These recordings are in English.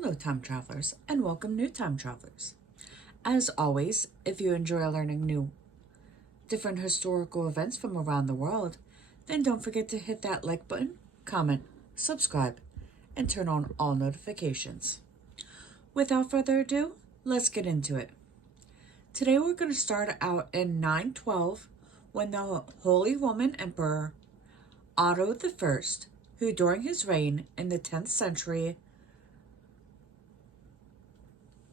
Hello, time travelers, and welcome, new time travelers. As always, if you enjoy learning new, different historical events from around the world, then don't forget to hit that like button, comment, subscribe, and turn on all notifications. Without further ado, let's get into it. Today we're going to start out in 912 when the Holy Roman Emperor Otto I, who during his reign in the 10th century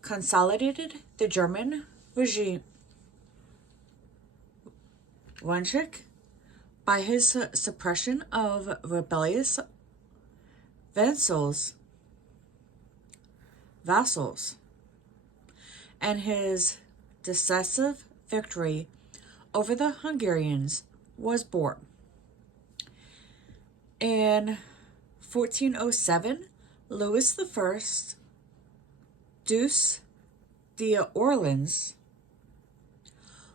consolidated the German regime by his suppression of rebellious vassals and his decisive victory over the Hungarians was born. In 1407, Louis I, Duce d'Orleans,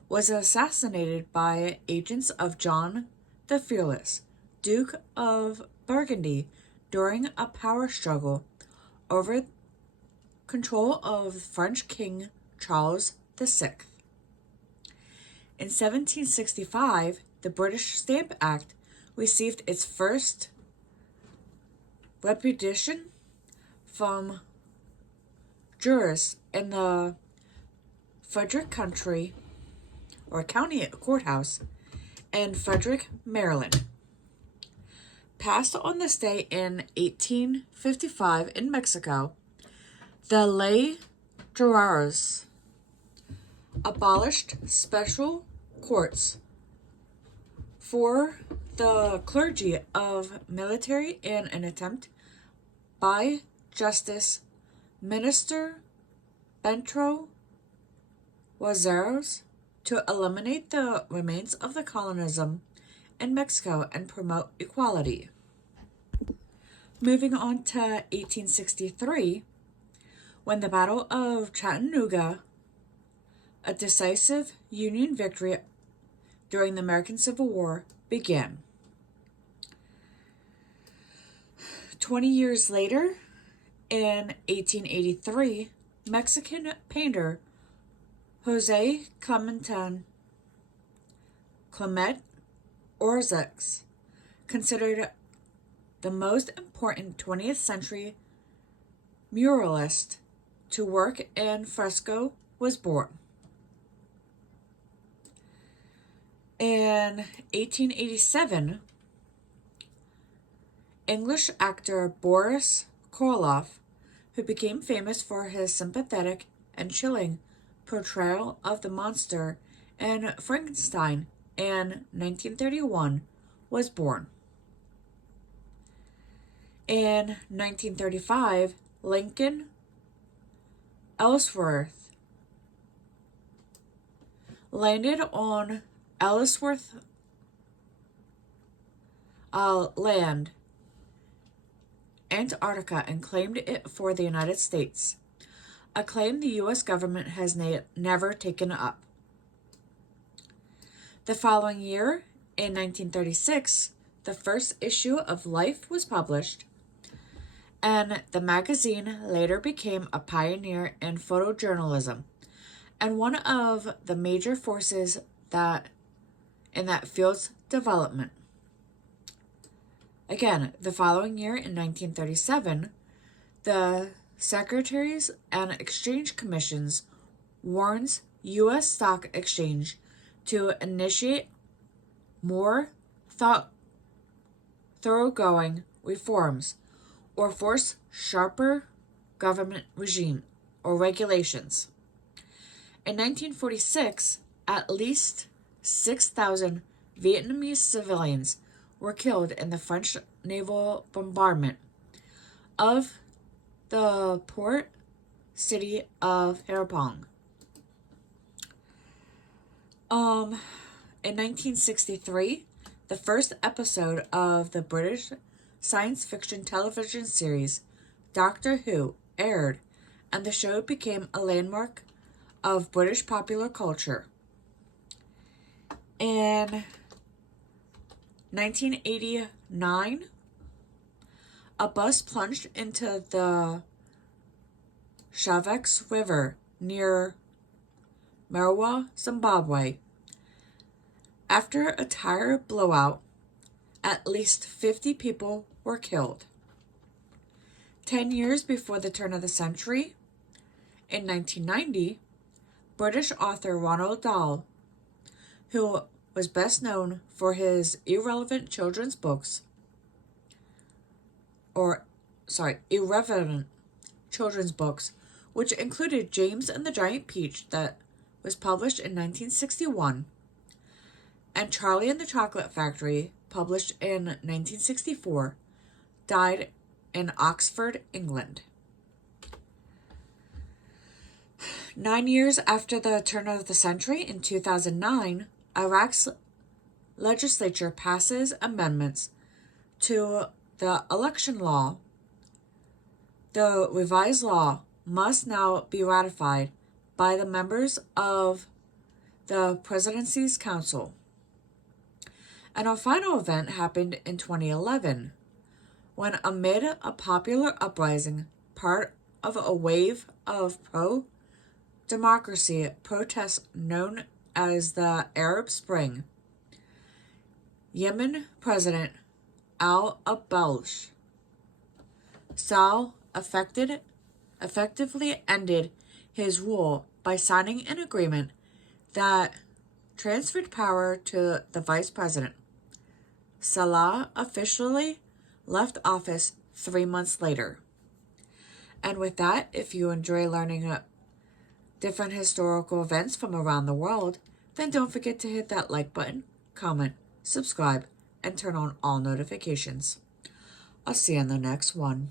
was assassinated by agents of John the Fearless, Duke of Burgundy, during a power struggle over control of French King Charles VI. In 1765, the British Stamp Act received its first repudiation from jurors in the Frederick County Courthouse in Frederick, Maryland. Passed on this day in 1855 in Mexico, the ley jurados abolished special courts for the clergy of military in an attempt by Justice Minister Bento Juarez to eliminate the remains of the colonialism in Mexico and promote equality. Moving on to 1863, when the Battle of Chattanooga, a decisive Union victory during the American Civil War, began. 20 years later, in 1883, Mexican painter Jose Clement Orozco, considered the most important 20th century muralist to work in fresco, was born. In 1887, English actor Boris Karloff, who became famous for his sympathetic and chilling portrayal of the monster in Frankenstein in 1931, was born. In 1935, Lincoln Ellsworth landed on Ellsworth land, Antarctica, and claimed it for the United States, a claim the U.S. government has never taken up. The following year, in 1936, the first issue of Life was published, and the magazine later became a pioneer in photojournalism and one of the major forces in that field's development. Again, the following year, in 1937, the Securities and Exchange Commissions warns U.S. Stock Exchange to initiate more thoroughgoing reforms or force sharper government regime or regulations. In 1946, at least 6,000 Vietnamese civilians were killed in the French naval bombardment of the port city of Haiphong. In 1963, the first episode of the British science fiction television series Doctor Who aired, and the show became a landmark of British popular culture. In 1989, a bus plunged into the Shavex River near Marwa, Zimbabwe. After a tire blowout, at least 50 people were killed. 10 years before the turn of the century, in 1990, British author Ronald Dahl, who was best known for his irrelevant children's books, irreverent children's books, which included James and the Giant Peach that was published in 1961, and Charlie and the Chocolate Factory, published in 1964, died in Oxford, England. 9 years after the turn of the century, in 2009, Iraq's legislature passes amendments to the election law. The revised law must now be ratified by the members of the Presidency's Council. And our final event happened in 2011, when amid a popular uprising, part of a wave of pro-democracy protests known as the Arab Spring, Yemen President al-Abbas Saleh effectively ended his rule by signing an agreement that transferred power to the vice president. Saleh officially left office 3 months later. And with that, if you enjoy learning different historical events from around the world, then don't forget to hit that like button, comment, subscribe, and turn on all notifications. I'll see you in the next one.